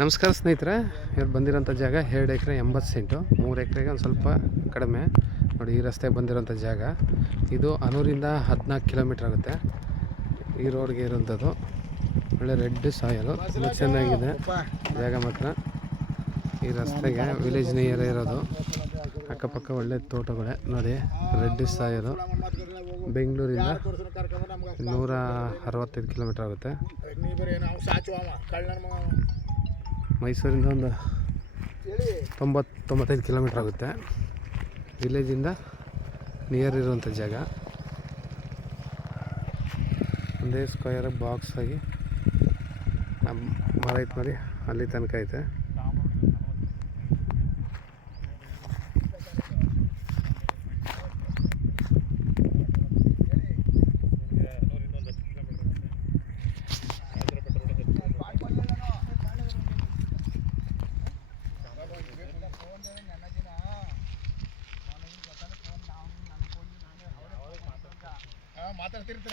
ನಮಸ್ಕಾರ ಸ್ನೇಹಿತರೆ, ಇವ್ರು ಬಂದಿರೋಂಥ ಜಾಗ 2 ಎಕರೆ 80 ಸೆಂಟು, 3 ಎಕರೆಗೆ ಒಂದು ಸ್ವಲ್ಪ ಕಡಿಮೆ. ನೋಡಿ, ಈ ರಸ್ತೆಗೆ ಬಂದಿರೋಂಥ ಜಾಗ ಇದು ಅನೂರಿಂದ 14 ಕಿಲೋಮೀಟ್ರ್ ಆಗುತ್ತೆ. ಈ ರೋಡ್ಗೆ ಇರೋಂಥದ್ದು ಒಳ್ಳೆ ರೆಡ್ ಸಾಯಲು ತುಂಬ ಚೆನ್ನಾಗಿದೆ ಜಾಗ ಮಾತ್ರ. ಈ ರಸ್ತೆಗೆ ವಿಲೇಜ್ ನಿಯರ್ ಇರೋದು, ಅಕ್ಕಪಕ್ಕ ಒಳ್ಳೆ ತೋಟಗಳೇ. ನೋಡಿ, ರೆಡ್ ಸಾಯಲು ಬೆಂಗಳೂರಿಂದ 165 ಕಿಲೋಮೀಟ್ರ್ ಆಗುತ್ತೆ. ಮೈಸೂರಿಂದ ಒಂದು 90-95 ಕಿಲೋಮೀಟ್ರ್ ಆಗುತ್ತೆ. ವಿಲೇಜಿಂದ ನಿಯರ್ ಇರುವಂಥ ಜಾಗ. ಒಂದೇ ಸ್ಕ್ವೇರ್ ಬಾಕ್ಸ್ ಆಗಿ ಮರ ಐತೆ ಮರಿ ಅಲ್ಲಿ ತನಕ ಐತೆ. ಮಾತಾಡ್ತಿರ್ತೀರಾ?